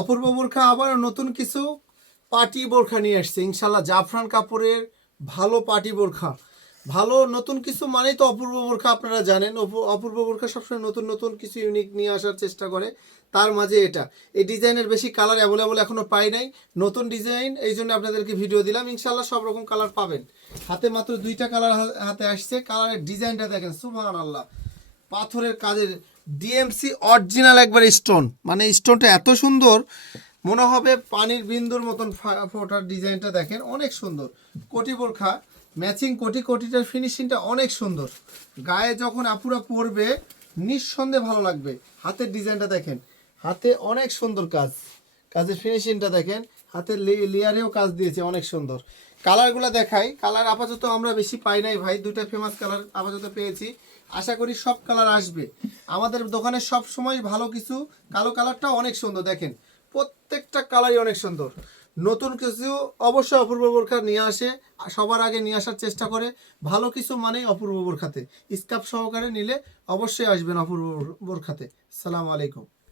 অপূর্ব বোরখা আবার নতুন কিছু পার্টি বোরখা নিয়ে আসছে ইনশাল্লাহ। জাফরান কাপড়ের ভালো পার্টি বোরখা, ভালো নতুন কিছু মানেই তো অপূর্ব বোরখা। আপনারা জানেন অপূর্ব বোরখা সবসময় নতুন নতুন কিছু ইউনিক নিয়ে আসার চেষ্টা করে। তার মাঝে এটা, এই ডিজাইনের বেশি কালার অ্যাভেলেবল এখনও পাই নাই, নতুন ডিজাইন, এই জন্য আপনাদেরকে ভিডিও দিলাম। ইনশাল্লাহ সব রকম কালার পাবেন। হাতে মাত্র দুইটা কালার হাতে আসছে। কালারের ডিজাইনটা দেখেন, সুবহানাল্লাহ, পাথরের কাজের, ডিএমসি অরিজিনাল একবার স্টোন, মানে স্টোনটা এত সুন্দর মনে হবে পানির বিন্দুর মতন ফোটার। ডিজাইনটা দেখেন অনেক সুন্দর। কোটি বোরখা ম্যাচিং কোটি, কোটিটার ফিনিশিংটা অনেক সুন্দর। গায়ে যখন আপুরা পরবে নিঃসন্দেহে ভালো লাগবে। হাতের ডিজাইনটা দেখেন, হাতে অনেক সুন্দর কাজ, কাজের ফিনিশিংটা দেখেন। হাতের লেয়ারেও কাজ দিয়েছে অনেক সুন্দর। কালারগুলো দেখাই। কালার আপাতত আমরা বেশি পাই নাই ভাই, দুইটা ফেমাস কালার আপাতত পেয়েছি। আশা করি সব কালার আসবে আমাদের দোকানে। সব সময় ভালো কিছু, কালো কালারটা অনেক সুন্দর দেখেন, প্রত্যেকটা কালারই অনেক সুন্দর। নতুন কিছু অবশ্যই অপূর্ব বোরখা নিয়ে আসে, সবার আগে নিয়ে আসার চেষ্টা করে। ভালো কিছু মানেই অপূর্ব বোরখাতে। স্কার্ফ সহকারে নিলে অবশ্যই আসবেন অপূর্ব বোরখাতে। আসসালামু আলাইকুম।